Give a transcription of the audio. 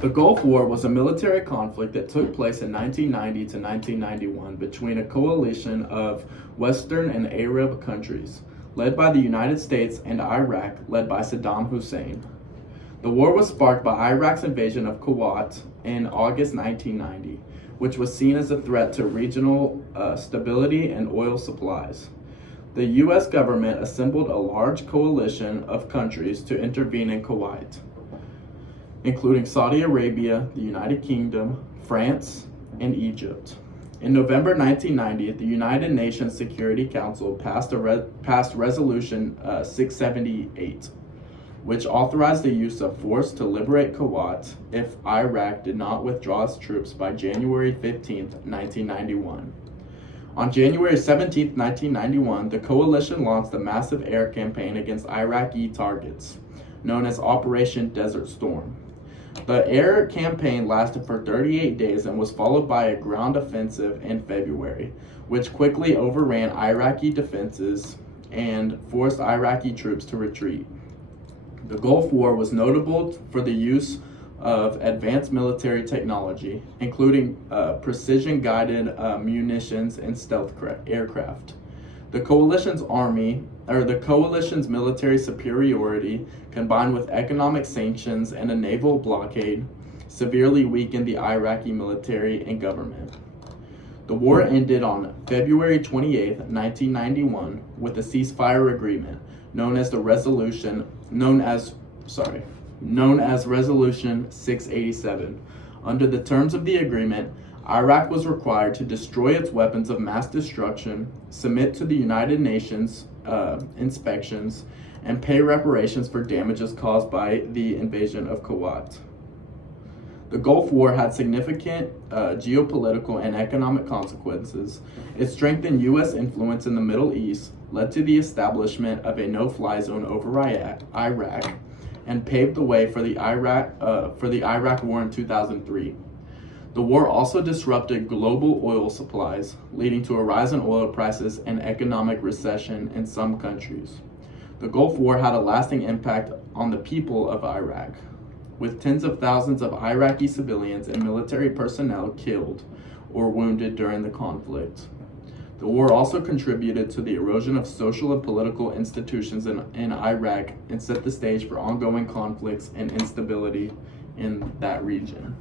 The Gulf War was a military conflict that took place in 1990 to 1991 between a coalition of Western and Arab countries, led by the United States, and Iraq, led by Saddam Hussein. The war was sparked by Iraq's invasion of Kuwait in August 1990, which was seen as a threat to regional stability and oil supplies. The U.S. government assembled a large coalition of countries to intervene in Kuwait, including Saudi Arabia, the United Kingdom, France, and Egypt. In November 1990, the United Nations Security Council passed Resolution 678, which authorized the use of force to liberate Kuwait if Iraq did not withdraw its troops by January 15, 1991. On January 17, 1991, the coalition launched a massive air campaign against Iraqi targets, known as Operation Desert Storm. The air campaign lasted for 38 days and was followed by a ground offensive in February, which quickly overran Iraqi defenses and forced Iraqi troops to retreat. The Gulf War was notable for the use of advanced military technology, including precision-guided munitions and stealth aircraft. The coalition's military superiority, combined with economic sanctions and a naval blockade, severely weakened the Iraqi military and government. The war ended on February 28, 1991, with a ceasefire agreement known as Resolution 687. Under the terms of the agreement, Iraq was required to destroy its weapons of mass destruction, submit to the United Nations inspections, and pay reparations for damages caused by the invasion of Kuwait. The Gulf War had significant geopolitical and economic consequences. It strengthened U.S. influence in the Middle East, led to the establishment of a no-fly zone over Iraq, and paved the way for the Iraq War in 2003. The war also disrupted global oil supplies, leading to a rise in oil prices and economic recession in some countries. The Gulf War had a lasting impact on the people of Iraq, with tens of thousands of Iraqi civilians and military personnel killed or wounded during the conflict. The war also contributed to the erosion of social and political institutions in Iraq and set the stage for ongoing conflicts and instability in that region.